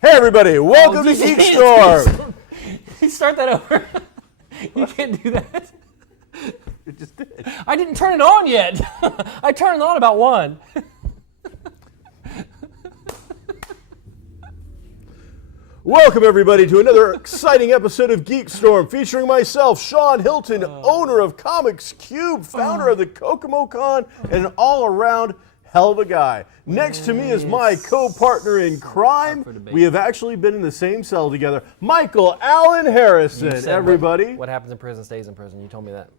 Hey everybody, welcome to GeekStorm! You start that over. You can't do that. It just did. I didn't turn it on yet. I turned it on about 1. Welcome everybody to another exciting episode of GeekStorm featuring myself, Sean Hilton, owner of Comics Cube, founder of the Kokomo Con, and an all-around hell of a guy. Next to me is my co-partner in crime. We have actually been in the same cell together, Michael Allen Harrison, everybody. What happens in prison stays in prison. You told me that.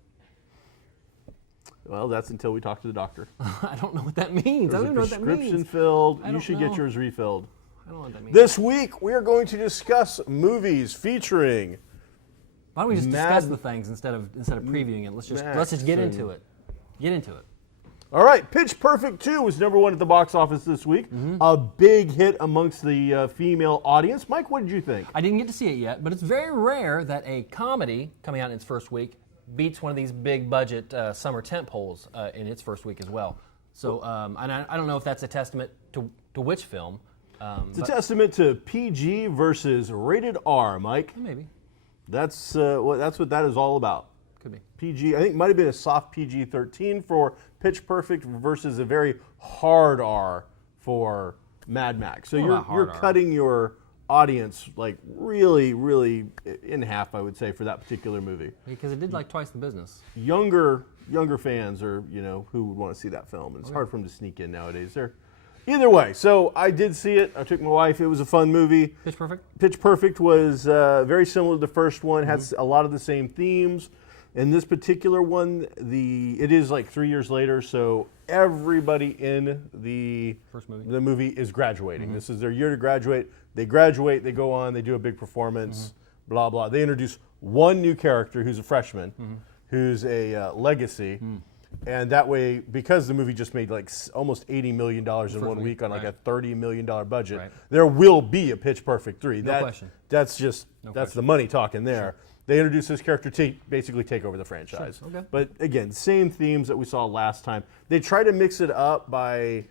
Well, that's until we talk to the doctor. I don't know what that means. There's I don't know what that means. prescription filled. I You should get yours refilled. I don't know what that means. This week, we are going to discuss movies featuring... Why don't we just discuss the things instead of previewing it? Let's just get into it. Get into it. All right, Pitch Perfect 2 was #1 at the box office this week. A big hit amongst the female audience. Mike, what did you think? I didn't get to see it yet, but it's very rare that a comedy coming out in its first week beats one of these big budget summer tentpoles in its first week as well. So, and I don't know if that's a testament to which film. It's a testament to PG versus rated R, Mike. Maybe. That's what that is all about. Could be. PG, I think might have been a soft PG-13 for Pitch Perfect versus a very hard R for Mad Max. So you're cutting your audience like really, really in half, I would say, for that particular movie. Because it did like twice the business. Younger fans are, who would want to see that film. And it's hard for them to sneak in nowadays. Either way, so I did see it. I took my wife. It was a fun movie. Pitch Perfect? Pitch Perfect was very similar to the first one. Had a lot of the same themes. In this particular one, it is like 3 years later, so everybody in the movie is graduating. This is their year to graduate. They graduate, they go on, they do a big performance, blah, blah. They introduce one new character who's a freshman, who's a legacy. And that way, because the movie just made like almost $80 million in 1 week on like a $30 million budget, there will be a Pitch Perfect 3. No question. That's the money talking there. Sure. They introduce this character to basically take over the franchise. Sure. Okay. But again, same themes that we saw last time. They try to mix it up by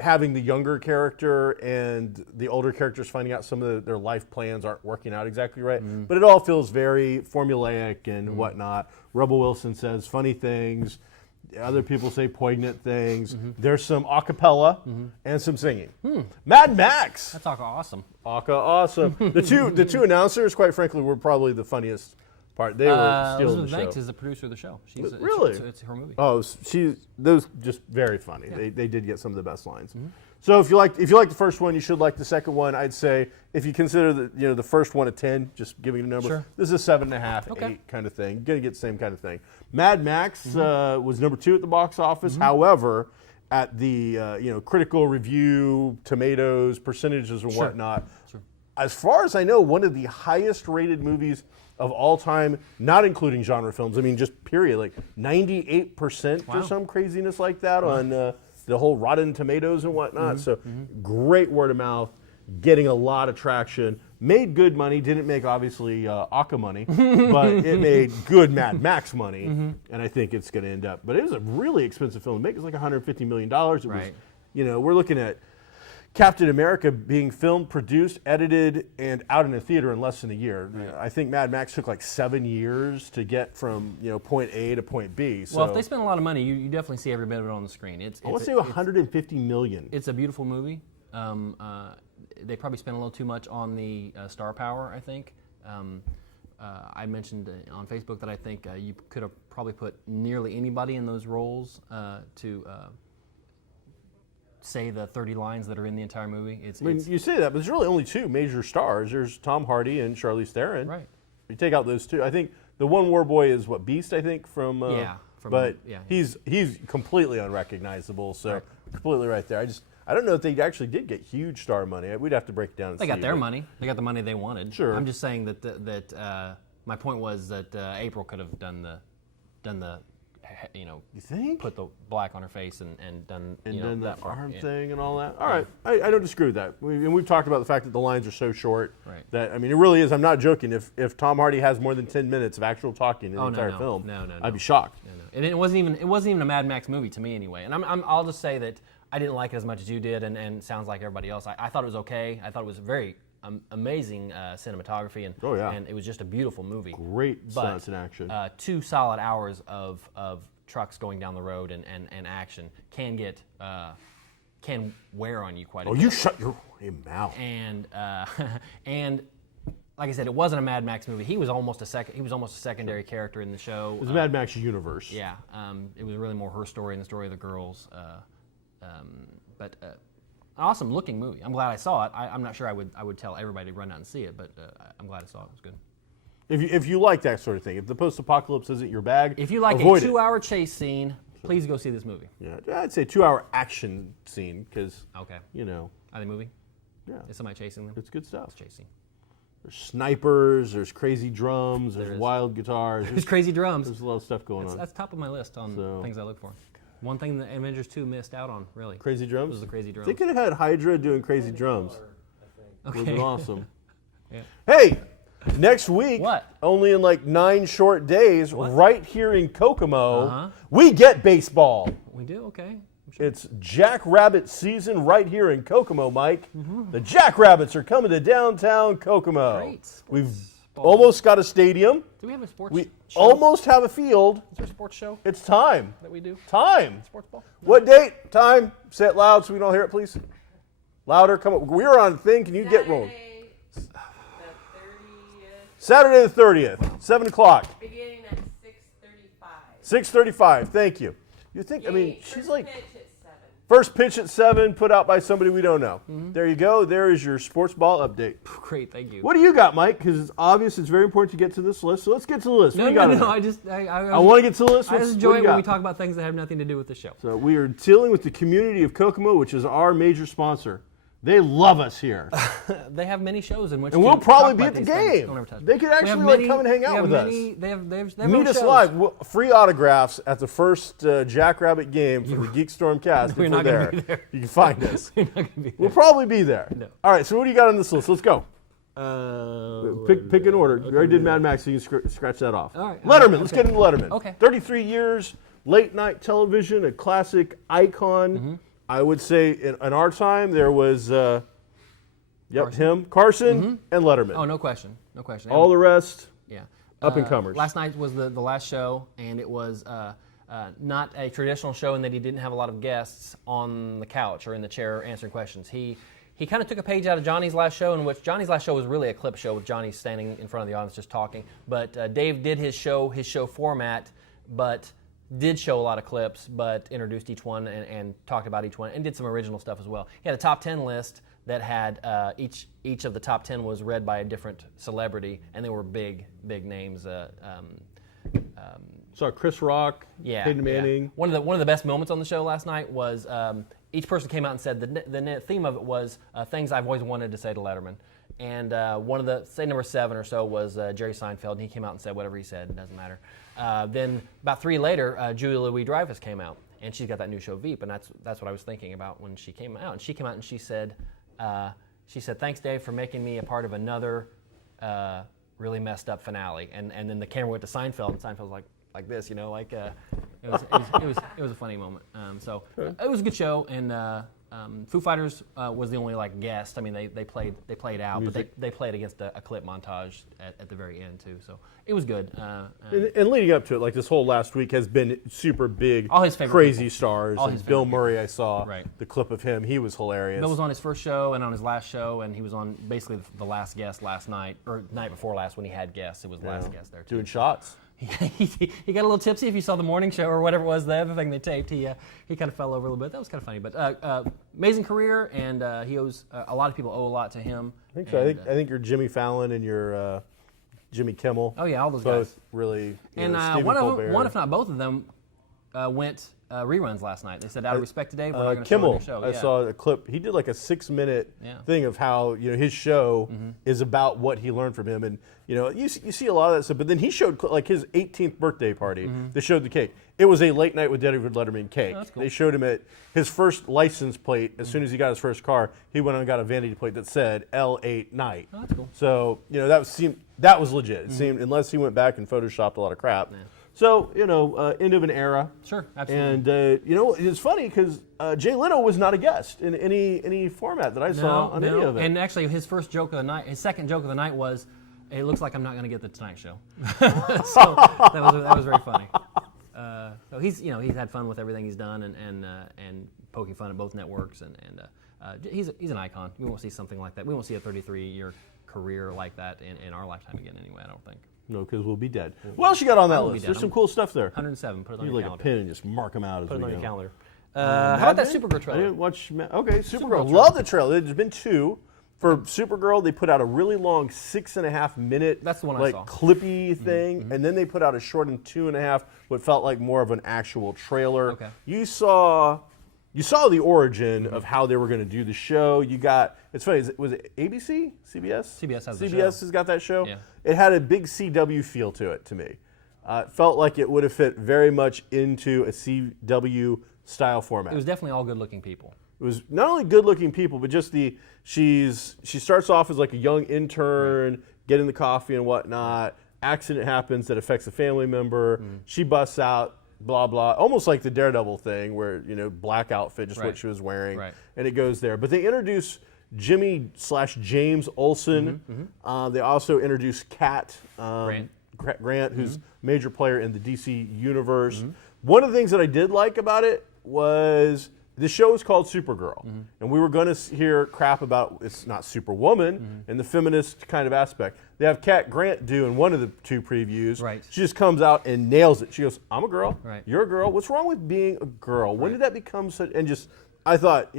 having the younger character and the older characters finding out some of their life plans aren't working out exactly right. But it all feels very formulaic and whatnot. Rebel Wilson says funny things. Other people say poignant things. There's some a cappella and some singing. Mad Max. That's awesome. Awesome. The two announcers, quite frankly, were probably the funniest part. They were stealing the show. Banks is the producer of the show. Really? It's her movie. Oh, those just very funny. Yeah. They did get some of the best lines. So if you like the first one, you should like the second one. I'd say if you consider the first one a 10, just giving it a number. Sure. This is a 7.5, 8 kind of thing. You're gonna get the same kind of thing. Mad Max was #2 at the box office. However, at the critical review, tomatoes, percentages, and whatnot, as far as I know, one of the highest rated movies of all time, not including genre films. I mean, just period, like 98% or some craziness like that on the whole Rotten Tomatoes and whatnot. So great word of mouth, getting a lot of traction. Made good money, didn't make obviously Aka money, but it made good Mad Max money, and I think it's going to end up. But it was a really expensive film to make. It's like $150 million. It was, we're looking at Captain America being filmed, produced, edited, and out in a theater in less than a year. I think Mad Max took like 7 years to get from point A to point B. So, well, if they spend a lot of money, you definitely see every bit of it on the screen. I want to say $150 million. It's a beautiful movie. They probably spent a little too much on the star power, I think. I mentioned on Facebook that I think you could have probably put nearly anybody in those roles to say the 30 lines that are in the entire movie. You say that, but there's really only two major stars. There's Tom Hardy and Charlize Theron. Right. You take out those two. I think the one war boy is Beast, I think, from... he's completely unrecognizable, so completely right there. I don't know if they actually did get huge star money. We'd have to break it down and They see. got their money. They got the money they wanted. Sure. I'm just saying that my point was that April could have done the You think? put the black on her face and done done that the part. arm Yeah. thing and all that. All right, I don't disagree with that. We've talked about the fact that the lines are so short. Right. That it really is. I'm not joking. If Tom Hardy has more than 10 minutes of actual talking in the Oh, entire no. film, No. I'd be shocked. No. And it wasn't even a Mad Max movie to me anyway. And I'll just say that I didn't like it as much as you did, and sounds like everybody else. I thought it was okay. I thought it was very amazing cinematography, and Oh, yeah. and it was just a beautiful movie. Great stunts in action. 2 solid hours of trucks going down the road and action can wear on you quite a bit. You shut your mouth. And and like I said, it wasn't a Mad Max movie. He was almost a secondary character in the show. It was a Mad Max universe. Yeah, it was really more her story and the story of the girls. But an awesome looking movie. I'm glad I saw it. I'm not sure I would tell everybody to run out and see it, but I'm glad I saw it. It was good. If you like that sort of thing, if the post-apocalypse isn't your bag, If you like a avoid 2-hour chase scene, please go see this movie. Yeah, I'd say 2-hour action scene because Okay. Are they moving? Yeah, Is somebody chasing them? it's good stuff. It's chasing. There's snipers, there's crazy drums, there's is. wild guitars. There's crazy drums. There's a lot of stuff going on. That's top of my list on So- things I look for. One thing that Avengers 2 missed out on, really. Crazy drums? Was the crazy drums. They could have had Hydra doing crazy drums. Would have been Okay. awesome. Yeah. Hey, next week, What? only in like 9 short days, right here in Kokomo, Uh-huh. we get baseball. We do? Okay. I'm sure. It's Jackrabbit season right here in Kokomo, Mike. The Jackrabbits are coming to downtown Kokomo. Great. We've Sports almost got a stadium. Do we have a sports We show? almost have a field. Is there a sports show It's time. that we do? Time. Sports ball? What date? Time. Say it loud so we don't hear it, please. Louder. Come on. We're on thing. Can you get rolling? Saturday, the 30th, Saturday the 30th, 7 o'clock. beginning at 6:35. 6:35. Thank you. You think, I mean, she's First like, pitch at 7. first pitch at 7, put out by somebody we don't know. There you go. There is your sports ball update. Great, thank you. What do you got, Mike? Because it's obvious it's very important to get to this list. So let's get to the list. No, what do you got in there? I I want to get to the list. I What's- just what enjoy do it you when we got? talk about things that have nothing to do with the show. So we are dealing with the community of Kokomo, which is our major sponsor. They love us here. They have many shows in which And to we'll probably talk be about at the these things. game. Don't ever touch They me. could We have actually many- come and hang we out have with many- us. They have Meet us shows. live. Free autographs at the first Jackrabbit game for the GeekStorm cast. We're if not we're gonna there. be there. You can find us. We're not gonna be We'll there. probably be there. No. All right, so what do you got on this list? Let's go. Uh, Pick an order. You already did Mad Max, so you can scratch that off. All right. Letterman. Let's get into Letterman. Okay. 33 years, late night television, a classic icon. Mm-hmm. I would say in our time there was, Carson. Carson and Letterman. Oh, no question. No question. All the rest, Yeah. up-and-comers. Last night was the last show, and it was not a traditional show in that he didn't have a lot of guests on the couch or in the chair answering questions. He kind of took a page out of Johnny's last show, in which Johnny's last show was really a clip show with Johnny standing in front of the audience just talking. But Dave did his show format, but did show a lot of clips, but introduced each one and talked about each one and did some original stuff as well. He had a top 10 list that had each of the top 10 was read by a different celebrity, and they were big names. saw Chris Rock, Yeah, Peyton Manning. yeah. One of the best moments on the show last night was each person came out and said the theme of it was things I've always wanted to say to Letterman. And one of the, say number 7 or so, was Jerry Seinfeld, and he came out and said whatever he said, it doesn't matter. Then about 3 later, Julia Louis-Dreyfus came out, and she's got that new show Veep, and that's what I was thinking about when she came out. And she came out and she said, thanks Dave for making me a part of another really messed up finale. And then the camera went to Seinfeld, and Seinfeld was like this, it was a funny moment. So it was a good show, and Foo Fighters was the only guest. I mean, they played out, Music. but they played against a clip montage at the very end too. So it was good. And leading up to it, this whole last week has been super big, All his favorite crazy people. stars. All And his Bill favorite Murray, I saw Right. the clip of him. He was hilarious. Bill was on his first show and on his last show, and he was on basically the last guest last night, or night before last when he had guests. It was the last guest there too. doing shots. He got a little tipsy. If you saw the morning show or whatever it was, the other thing they taped, he kind of fell over a little bit. That was kind of funny, but amazing career, and he owes a lot of people owe a lot to him. I think so. And, I think you're Jimmy Fallon and you're Jimmy Kimmel. Oh yeah, all those both guys. really. And Stephen one Colbert. if not both of them, went reruns last night. They said, out of respect to Dave, we're not going to show Kimmel, your show. I saw a clip. He did like a 6-minute thing of how his show is about what he learned from him, and you see a lot of that stuff. But then he showed like his 18th birthday party. They showed the cake. It was a late night with David Letterman cake. Oh, that's cool. They showed him at his first license plate. As soon as he got his first car, he went on and got a vanity plate that said L8 Night. Oh, that's cool. So that was legit. It seemed, unless he went back and photoshopped a lot of crap. Yeah. So, end of an era. Sure, absolutely. And, it's funny because Jay Leno was not a guest in any format that I saw on any of it. And actually, his first joke of the night, his second joke of the night was, "It looks like I'm not going to get the Tonight Show." So that was very funny. So he's had fun with everything he's done and poking fun at both networks and he's an icon. We won't see something like that. We won't see a 33-year career like that in our lifetime again anyway. I don't think. No, because we'll be dead. What else you got on that We'll be list? dead. There's some cool stuff there. 107. Put it on You your like calendar. a pen and just mark them out as Put it we on your go. calendar. How about that Supergirl I trailer? didn't watch. Okay, Supergirl. Supergirl Love the trailer. There's been 2. For Supergirl, they put out a really long 6.5-minute That's the one I like saw. clippy thing, and then they put out a short and 2.5, what felt like more of an actual trailer. Okay. You saw the origin of how they were going to do the show. It's funny. Was it ABC? CBS? CBS has the CBS show. has got that show. Yeah. It had a big CW feel to it to me. It felt like it would have fit very much into a CW style format. It was definitely all good-looking people. It was not only good-looking people, but just she starts off as like a young intern, getting the coffee and whatnot. Accident happens that affects a family member. She busts out, blah blah, almost like the Daredevil thing, where black outfit, just what she was wearing, and it goes there. But they introduce Jimmy/James Olsen. They also introduce Kat Grant, who's a major player in the DC universe. One of the things that I did like about it was the show is called Supergirl, and we were going to hear crap about it's not Superwoman and the feminist kind of aspect. They have Kat Grant do in one of the 2 previews. Right. She just comes out and nails it. She goes, "I'm a girl. Right. You're a girl. What's wrong with being a girl? When did that become such?" And just I thought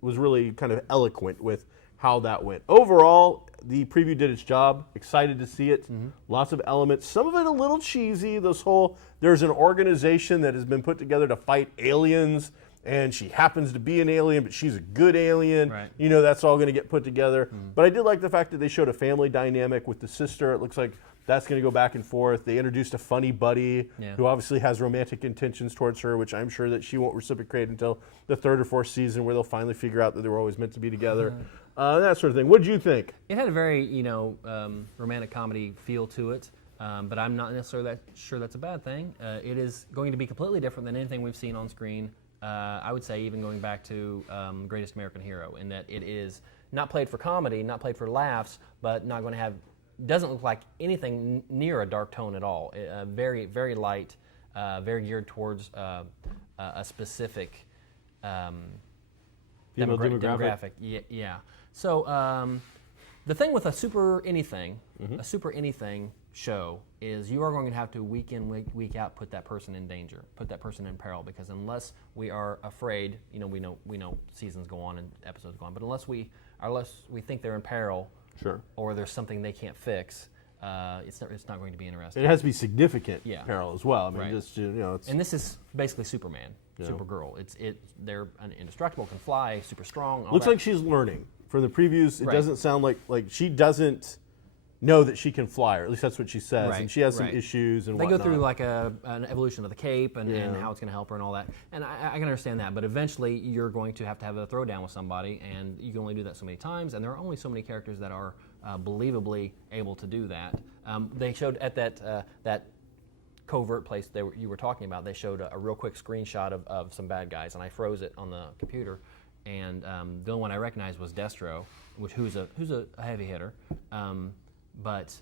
was really kind of eloquent with how that went. Overall, the preview did its job. Excited to see it. Lots of elements. Some of it a little cheesy. There's an organization that has been put together to fight aliens, and she happens to be an alien, but she's a good alien. Right. That's all going to get put together. But I did like the fact that they showed a family dynamic with the sister. It looks like that's going to go back and forth. They introduced a funny buddy who obviously has romantic intentions towards her, which I'm sure that she won't reciprocate until the 3rd or 4th season, where they'll finally figure out that they were always meant to be together. That sort of thing. What did you think? It had a very, romantic comedy feel to it, but I'm not necessarily sure that's a bad thing. It is going to be completely different than anything we've seen on screen. I would say even going back to Greatest American Hero, in that it is not played for comedy, not played for laughs, but not going to have, doesn't look like anything near a dark tone at all. Very, very light, very geared towards a specific demographic. Yeah. So the thing with a super anything show is you are going to have to week in, week out put that person in danger, put that person in peril, because unless we are afraid, we know seasons go on and episodes go on, but unless we think they're in peril, Sure. or there's something they can't fix, it's not going to be interesting. It has to be significant peril as well. I mean, Right. just it's And this is basically Superman, Supergirl. They're indestructible, can fly, super strong. All looks that. like she's learning. From the previews, it Right. doesn't sound like she doesn't know that she can fly, or at least that's what she says. Right, And she has some right. issues and They whatnot. go through like an evolution of the cape and how it's going to help her and all that. And I can understand that, but eventually you're going to have a throwdown with somebody, and you can only do that so many times, and there are only so many characters that are believably able to do that. They showed at that covert place you were talking about, they showed a real quick screenshot of some bad guys, and I froze it on the computer. And the only one I recognized was Destro, who's a heavy hitter. But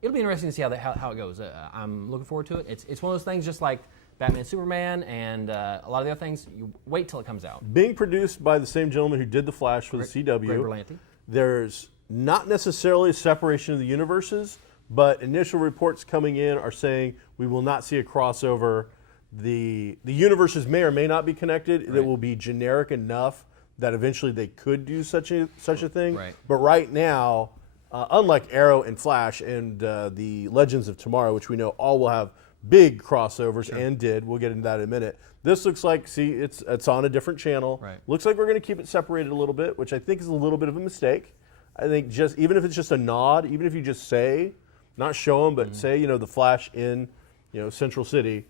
it'll be interesting to see how it goes. I'm looking forward to it. It's one of those things, just like Batman, Superman, and a lot of the other things. You wait till it comes out. Being produced by the same gentleman who did The Flash for the CW. Greg Berlanti. There's not necessarily a separation of the universes, but initial reports coming in are saying we will not see a crossover. The universes may or may not be connected. Right. It will be generic enough that eventually they could do such a thing. Right. But right now, unlike Arrow and Flash and the Legends of Tomorrow, which we know all will have big crossovers and did. We'll get into that in a minute. This looks like, see, it's on a different channel. Right. Looks like we're going to keep it separated a little bit, which I think is a little bit of a mistake. I think just even if it's just a nod, even if you just say, not show them, but say, the Flash in, Central City,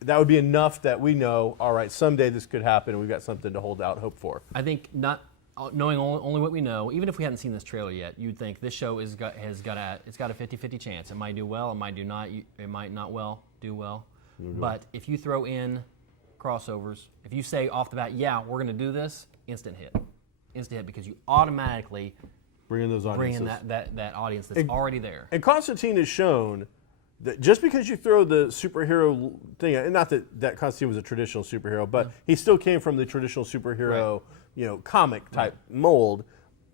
that would be enough that we know, all right, someday this could happen and we've got something to hold out hope for. I think not knowing only what we know, even if we hadn't seen this trailer yet, you'd think this show has got a 50-50 chance. It might do well, it might do not. It might not do well. Mm-hmm. But if you throw in crossovers, if you say off the bat, yeah, we're going to do this, instant hit, because you automatically bring in those audiences. Bring in that audience that's already there. And Constantine has shown that just because you throw the superhero thing, and not that Constantine was a traditional superhero, but he still came from the traditional superhero, comic type mold.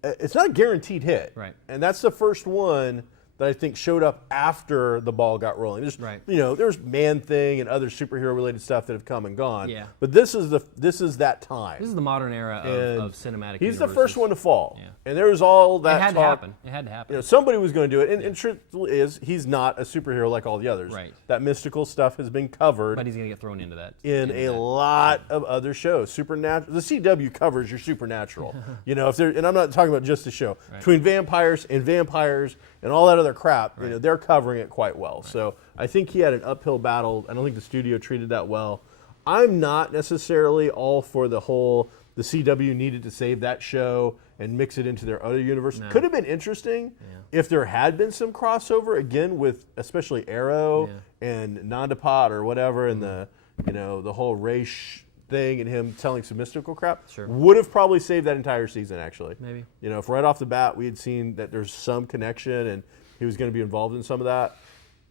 It's not a guaranteed hit. Right. And that's the first one that I think showed up after the ball got rolling. There's, there's Man-Thing and other superhero-related stuff that have come and gone. Yeah. But this is that time. This is the modern era of cinematic. He's universes. the first one to fall. Yeah. And there was all that It had talk. to happen. It had to happen. Somebody was going to do it. And truth is, he's not a superhero like all the others. Right. That mystical stuff has been covered. But he's going to get thrown into that. In a lot of other shows. Supernatural. The CW covers your Supernatural. If they're, and I'm not talking about just the show. Right. Between vampires and all that other crap, they're covering it quite well. Right. So I think he had an uphill battle. I don't think the studio treated that well. I'm not necessarily all for the CW needed to save that show and mix it into their other universe. No. Could have been interesting if there had been some crossover, again, with especially Arrow and Nandapot or whatever, and the whole race thing and him telling some mystical crap. Sure. Would have probably saved that entire season, actually. Maybe. If right off the bat we had seen that there's some connection and he was going to be involved in some of that,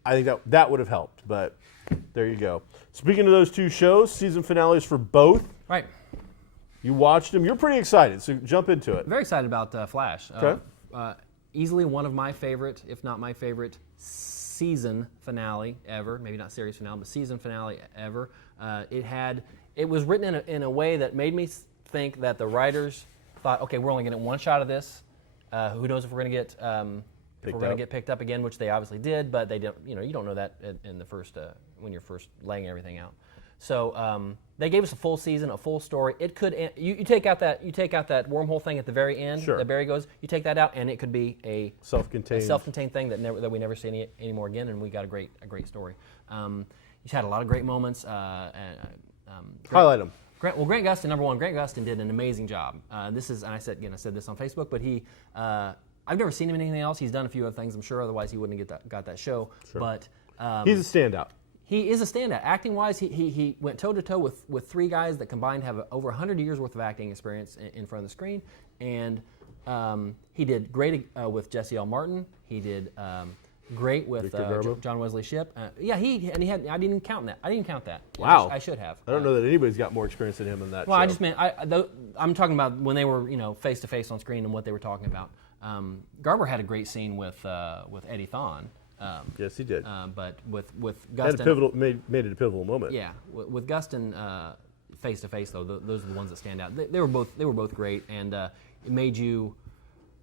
I think that would have helped. But there you go. Speaking of those two shows, season finales for both. Right. You watched them. You're pretty excited, so jump into it. Very excited about Flash. Okay. Easily one of my favorite, if not my favorite, season finale ever. Maybe not series finale, but season finale ever. It was written in a way that made me think that the writers thought, okay, we're only going to get one shot of this. Who knows if we're going to get picked up again, which they obviously did, but they didn't. You don't know that in the first when you're first laying everything out. So they gave us a full season, a full story. It could you take out that wormhole thing at the very end. Sure. That Barry goes. You take that out, and it could be a self-contained thing that we never see anymore again. And we got a great story. You had a lot of great moments. Highlight them. Grant Gustin, number one. Grant Gustin did an amazing job. And I said this on Facebook, but I've never seen him in anything else. He's done a few other things, I'm sure. Otherwise, he wouldn't have got that show. Sure. But he's a standout. He is a standout. Acting-wise, he went toe-to-toe with three guys that combined have over 100 years worth of acting experience in front of the screen. And he did great with Jesse L. Martin. He did great with John Wesley Shipp. I didn't even count that. Wow. I should have. I don't know that anybody's got more experience than him in that show. I just meant, I'm talking about when they were face-to-face on screen and what they were talking about. Garber had a great scene with Eddie Thawne. Yes, he did. But with Gustin, made it a pivotal moment. Yeah, with Gustin face to face though, those are the ones that stand out. They were both great, and it made you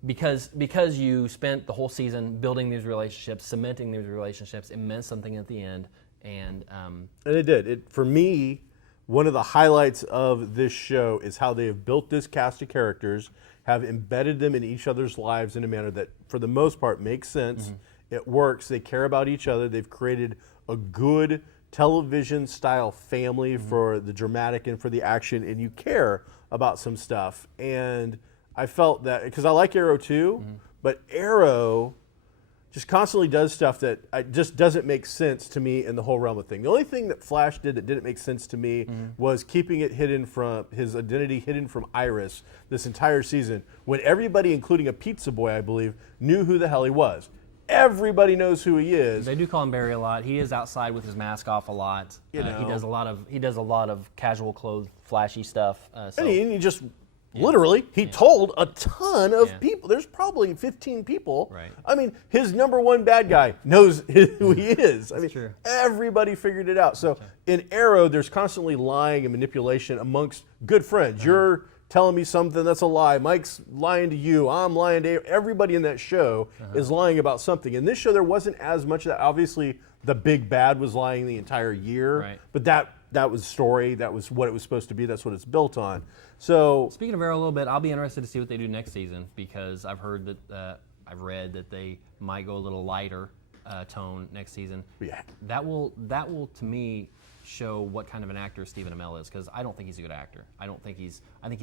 because you spent the whole season building these relationships, cementing these relationships. It meant something at the end, and it did. For me, one of the highlights of this show is how they have built this cast of characters, have embedded them in each other's lives in a manner that, for the most part, makes sense. Mm-hmm. It works. They care about each other. They've created a good television-style family for the dramatic and for the action, and you care about some stuff. And I felt that, because I like Arrow too, but Arrow just constantly does stuff that just doesn't make sense to me in the whole realm of thing. The only thing that Flash did that didn't make sense to me was keeping it hidden from his identity, hidden from Iris this entire season, when everybody, including a pizza boy, I believe, knew who the hell he was. Everybody knows who he is. They do call him Barry a lot. He is outside with his mask off a lot. He does a lot of casual clothes, flashy stuff. And he just literally told a ton of people. There's probably 15 people. Right. I mean, his number one bad guy knows who he is. I mean, true. Everybody figured it out. So in Arrow, there's constantly lying and manipulation amongst good friends. telling me something that's a lie. Mike's lying to you. I'm lying to everybody in that show is lying about something. In this show, there wasn't as much of that. Obviously, the big bad was lying the entire year, Right. but that was story. That was what it was supposed to be. That's what it's built on. So Speaking of Arrow a little bit, I'll be interested to see what they do next season because I've heard that I've read that they might go a little lighter tone next season. Yeah. That will to me show what kind of an actor Stephen Amell is because I don't think he's a good actor. I think he's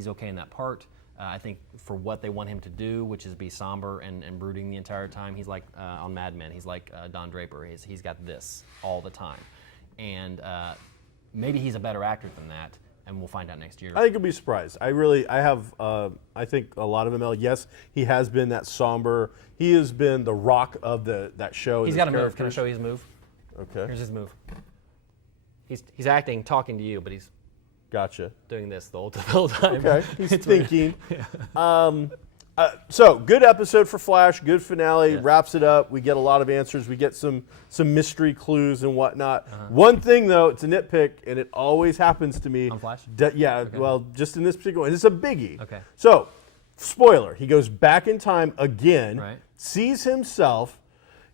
okay in that part. I think for what they want him to do, which is be somber and brooding the entire time, he's like on Mad Men. He's like Don Draper. He's got this all the time, and maybe he's a better actor than that. And we'll find out next year. I think you'll be surprised. I think a lot of ML, yes, he has been that somber. He has been the rock of that show. He's got a move. Can I show you his move? Okay. Here's his move. He's acting, talking to you, but he's Gotcha. doing this the whole time. Okay. He's thinking. So good episode for Flash. Good finale. Yes. Wraps it up. We get a lot of answers. We get some mystery clues and whatnot. One thing though, it's a nitpick, and it always happens to me. On Flash? Well, just in this particular one, it's a biggie. Okay. So, spoiler: he goes back in time again. Right. Sees himself.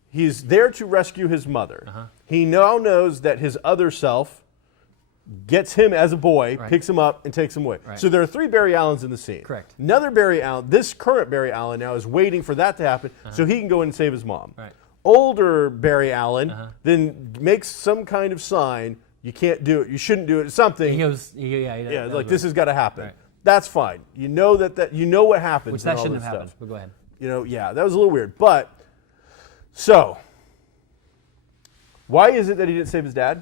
He's there to rescue his mother. Uh-huh. He now knows that his other self gets him as a boy, Right. picks him up, and takes him away. Right. So there are 3 Barry Allens in the scene. Correct. Another Barry Allen, this current Barry Allen now is waiting for that to happen so he can go in and save his mom. Right. Older Barry Allen then makes some kind of sign, you can't do it, you shouldn't do it, something. He goes, Like this has got to happen. Right. That's fine. You know you know what happens. which in that all shouldn't this have happened. stuff. But go ahead. That was a little weird. But, so, why is it that he didn't save his dad?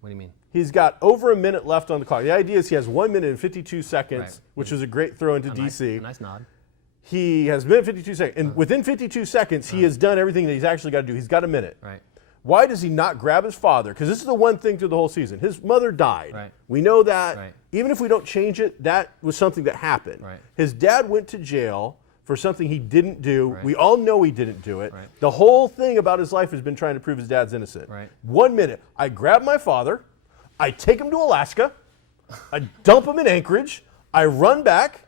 What do you mean? He's got over a minute left on the clock. The idea is he has 1 minute and 52 seconds, Right. which was a great throw into DC. Nice nod. He has a minute and 52 seconds. And within 52 seconds, he has done everything that he's actually got to do. He's got a minute. Right. Why does he not grab his father? Because this is the one thing through the whole season. His mother died. Right. We know that. Right. Even if we don't change it, that was something that happened. Right. His dad went to jail for something he didn't do. Right. We all know he didn't do it. Right. The whole thing about his life has been trying to prove his dad's innocent. Right. 1 minute. I grab my father. I take him to Alaska. I dump him in Anchorage. I run back.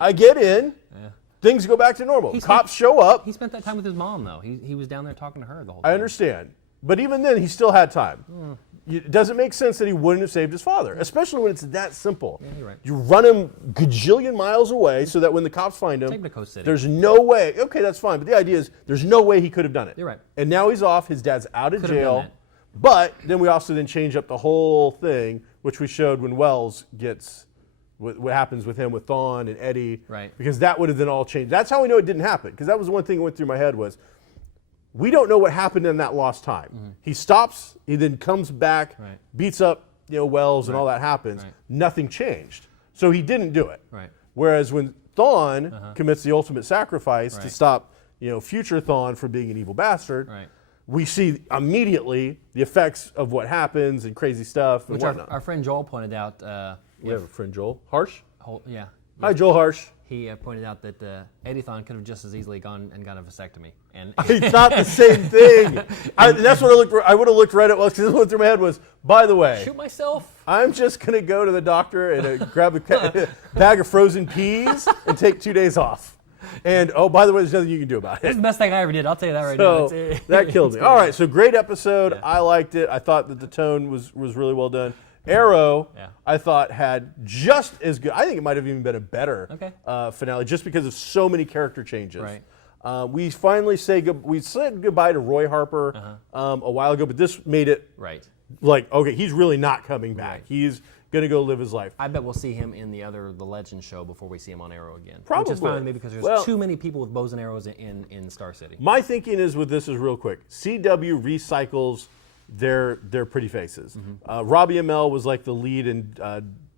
I get in. Yeah. Things go back to normal. Cops show up. He spent that time with his mom, though. He was down there talking to her the whole time. I understand. But even then, he still had time. It doesn't make sense that he wouldn't have saved his father, especially when it's that simple. Yeah, you're right. You run him gajillion miles away so that when the cops find him, Take him to Coast City. there's no way. Okay, that's fine. But the idea is there's no way he could have done it. You're right. And now he's off. His dad's out of Could have done jail. that. But then we also then change up the whole thing, which we showed when Wells gets what happens with him with Thawne and Eddie. Right. Because that would have then all changed. That's how we know it didn't happen. Because that was one thing that went through my head was, we don't know what happened in that lost time. He stops, he then comes back, Right. beats up Wells, and all that happens. Right. Nothing changed. So he didn't do it. Right. Whereas when Thawne commits the ultimate sacrifice to Right. stop future Thawne from being an evil bastard, Right. we see immediately the effects of what happens and crazy stuff and Which whatnot. our friend Joel pointed out. We have a friend, Joel Harsh. Yeah. Hi, Joel Harsh. He pointed out that Eddie Thawne could have just as easily gone and got a vasectomy. And I thought the same thing. That's what I would have looked right at Wells, because this went through my head was, by the way, shoot myself. I'm just going to go to the doctor and grab a bag of frozen peas and take 2 days off. And, oh, by the way, there's nothing you can do about it. It's the best thing I ever did. I'll tell you that right So now. that killed me. All right, so great episode. I liked it. I thought that the tone was really well done. Arrow, Yeah. I thought had just as good. I think it might have even been a better finale, just because of so many character changes. Right. We finally we said goodbye to Roy Harper a while ago, but this made it Right. like, okay, he's really not coming back. Right. He's going to go live his life. I bet we'll see him in the Legend show before we see him on Arrow again. Probably. Which is fine with me because there's too many people with bows and arrows in Star City. My thinking is with this is real quick. CW recycles their pretty faces. Robbie Amell was like the lead in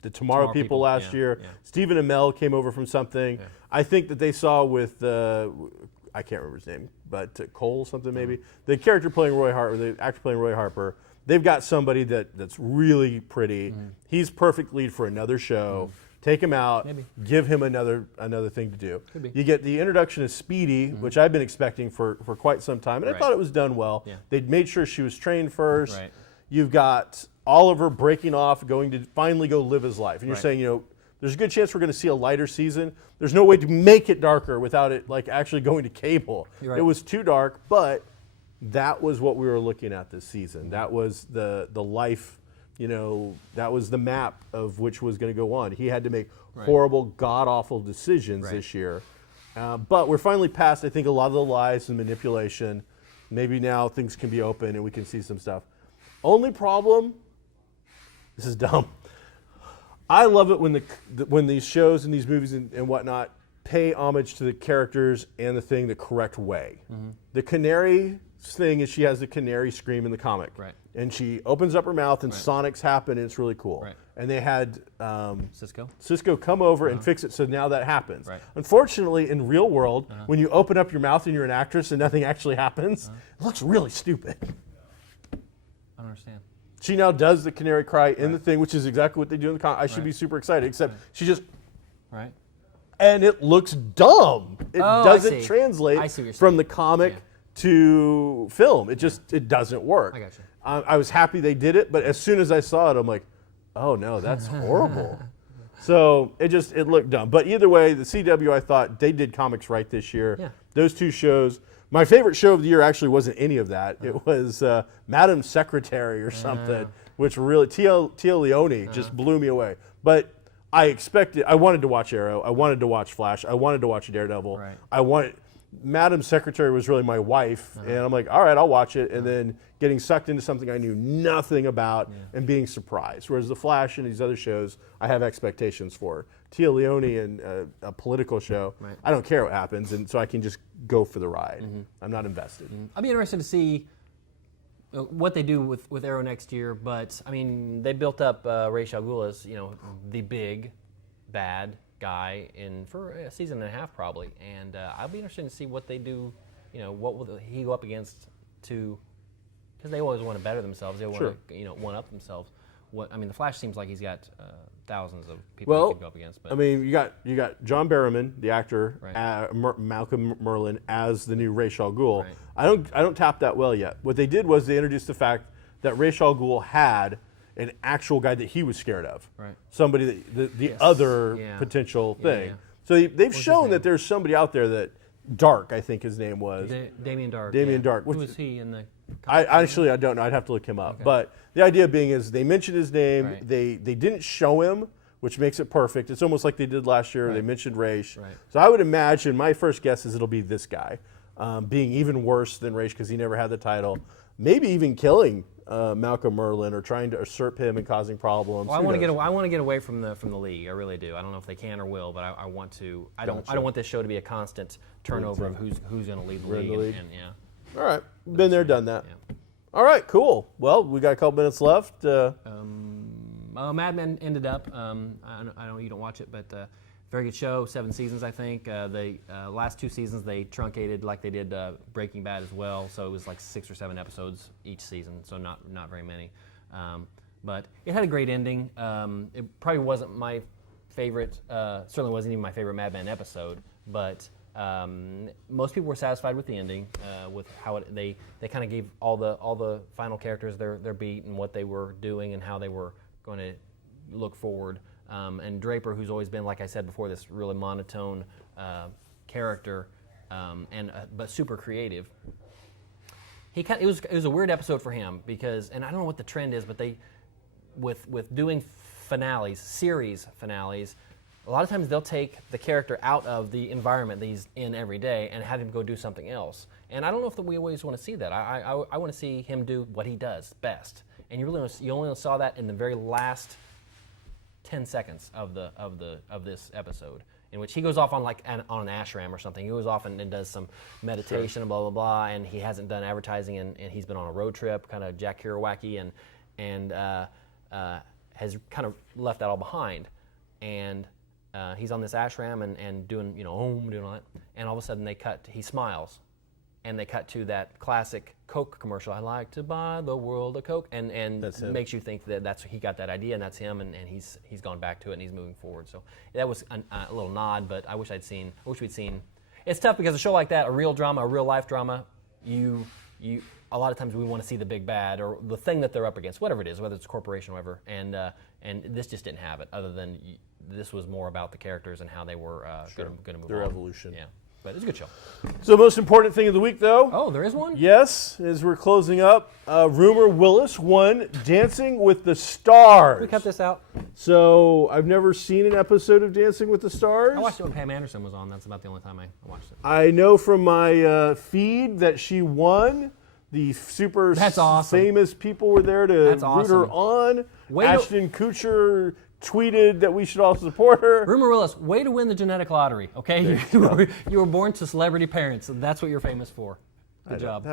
the Tomorrow People last year. Yeah. Stephen Amell came over from something. Yeah. I think that they saw with I can't remember his name, but Cole something maybe. The character playing Roy Harper, the actor playing Roy Harper. They've got somebody that's really pretty. He's perfect lead for another show. Take him out. Maybe. Give him another thing to do. Could be. You get the introduction of Speedy, which I've been expecting for quite some time, and I Right. thought it was done well. Yeah. They'd made sure she was trained first. Right. You've got Oliver breaking off, going to finally go live his life, and you're Right. saying, there's a good chance we're going to see a lighter season. There's no way to make it darker without it like actually going to cable. Right. It was too dark, but that was what we were looking at this season. That was the life, that was the map of which was going to go on. He had to make horrible, god-awful decisions this year. But we're finally past, I think, a lot of the lies and manipulation. Maybe now things can be open and we can see some stuff. Only problem, this is dumb. I love it when these shows and these movies and whatnot pay homage to the characters and the thing the correct way. Mm-hmm. The canary thing is she has the canary scream in the comic. Right. And she opens up her mouth and sonics happen and it's really cool. Right. And they had Cisco come over and fix it so now that happens. Right. Unfortunately, in real world, when you open up your mouth and you're an actress and nothing actually happens, it looks really stupid. I don't understand. She now does the canary cry in the thing, which is exactly what they do in the comic. I should be super excited, except she just... Right. And it looks dumb. It doesn't translate from the comic to film. It doesn't work. I got you. I was happy they did it, but as soon as I saw it, I'm like, oh no, that's horrible. So it looked dumb. But either way, the CW, I thought they did comics right this year. Yeah. Those two shows. My favorite show of the year actually wasn't any of that. It was Madam Secretary or something, which really, Tia Leone just blew me away. But I wanted to watch Arrow. I wanted to watch Flash. I wanted to watch Daredevil. Right. Madam Secretary was really my wife, and I'm like, all right, I'll watch it. And then getting sucked into something I knew nothing about and being surprised. Whereas The Flash and these other shows, I have expectations for. Tia Leone and a political show, I don't care what happens, and so I can just go for the ride. I'm not invested. I'd be interested to see what they do with Arrow next year, but I mean, they built up Ra's al Ghul as the big bad guy for a season and a half probably, and I'll be interested to see what they do. What will he go up against because they always want to better themselves. They want to one up themselves. The Flash seems like he's got thousands of people he could go up against. But. I mean, you got John Barrowman, the actor, Malcolm Merlyn as the new Ra's al Ghul. Right. I don't tap that well yet. What they did was they introduced the fact that Ra's al Ghul had an actual guy that he was scared of. Right. Somebody the other potential thing. So they've shown that there's somebody out there that Dark, I think his name was. Damien Dark. Damien Dark. Who was he in the I don't know. I'd have to look him up. Okay. But the idea being is they mentioned his name. Right. They didn't show him, which makes it perfect. It's almost like they did last year. Right. They mentioned Ra's. Right. So I would imagine, my first guess is it'll be this guy, being even worse than Ra's because he never had the title. Maybe even killing Malcolm Merlyn or trying to usurp him and causing problems. Well, I want to get away from the league. I really do. I don't know if they can or will, but I want to. I don't want this show to be a constant turnover of who's going to lead the league. All right, been there, done that. Yeah. All right, cool. Well, we got a couple minutes left. Mad Men ended up. I know you don't watch it, but very good show. 7 seasons, I think. The last 2 seasons they truncated like they did Breaking Bad as well. So it was like 6 or 7 episodes each season. So not very many. But it had a great ending. It probably wasn't my favorite. Certainly wasn't even my favorite Mad Men episode. But most people were satisfied with the ending, with how they kind of gave all the final characters their beat and what they were doing and how they were going to look forward. And Draper, who's always been, like I said before, this really monotone character, but super creative. It was a weird episode for him because, and I don't know what the trend is, but they with doing series finales. A lot of times they'll take the character out of the environment that he's in every day and have him go do something else. And I don't know if we always want to see that. I want to see him do what he does best. And you only saw that in the very last 10 seconds of this episode, in which he goes off on an ashram or something. He goes off and does some meditation and blah blah blah. And he hasn't done advertising and he's been on a road trip, kind of Jack Kerouac-y, and has kind of left that all behind. And he's on this ashram and doing, doing all that, and all of a sudden he smiles, and they cut to that classic Coke commercial. I like to buy the world a Coke, and makes you think that he got that idea, and that's him, and he's gone back to it and he's moving forward. So that was a little nod, but I wish we'd seen. It's tough because a show like that, a real drama, a real life drama, you a lot of times we want to see the big bad or the thing that they're up against, whatever it is, whether it's a corporation or whatever, and this just didn't have it, other than this was more about the characters and how they were going to move Their on. evolution. Yeah, but it's a good show. So most important thing of the week, though. Oh, there is one? Yes, as we're closing up, Rumor Willis won Dancing with the Stars. We cut this out. So I've never seen an episode of Dancing with the Stars. I watched it when Pam Anderson was on. That's about the only time I watched it. I know from my feed that she won. The super That's awesome. famous people were there to That's root her awesome. on. Ashton Kutcher tweeted that we should all support her. Rumor Willis, way to win the genetic lottery, okay? You were born to celebrity parents, and that's what you're famous for. Good job.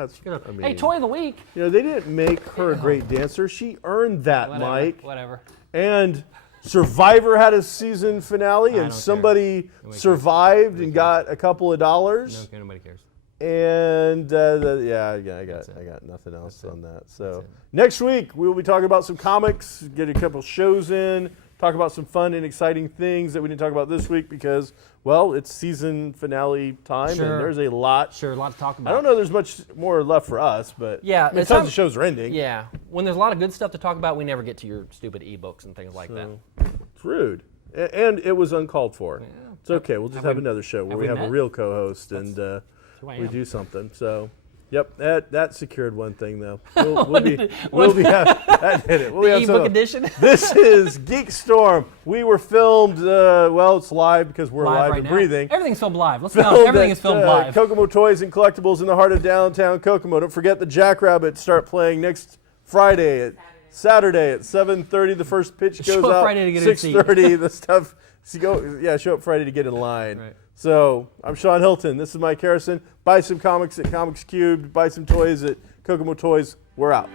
Hey, Toy of the Week. You know, they didn't make her a great dancer. She earned that, Whatever, Mike. Whatever. And Survivor had a season finale, and don't somebody survived and got a couple of dollars. No, nobody cares. And I got nothing else on that. So next week we'll be talking about some comics, get a couple shows in, talk about some fun and exciting things that we didn't talk about this week because, well, it's season finale time and there's a lot. Sure, a lot to talk about. I don't know there's much more left for us, but yeah, tons of shows are ending. Yeah, when there's a lot of good stuff to talk about, we never get to your stupid ebooks and things like that. It's rude. And it was uncalled for. Yeah. It's okay. We'll just have another show where we have a real co-host and we do something. So, yep, that secured one thing though. We'll be that did it. The ebook edition. This is GeekStorm. We were filmed. Well, it's live because we're alive right and now. breathing. Everything's filmed live. Let's be honest. Everything is filmed live. Kokomo Toys and Collectibles in the heart of downtown Kokomo. Don't forget the Jackrabbits start playing next Friday Saturday at 7:30. The first pitch goes Show up out. Friday to get a seat. 6:30. The stuff. Show up Friday to get in line. Right. So I'm Sean Hilton. This is Mike Harrison. Buy some comics at Comics Cubed. Buy some toys at Kokomo Toys. We're out.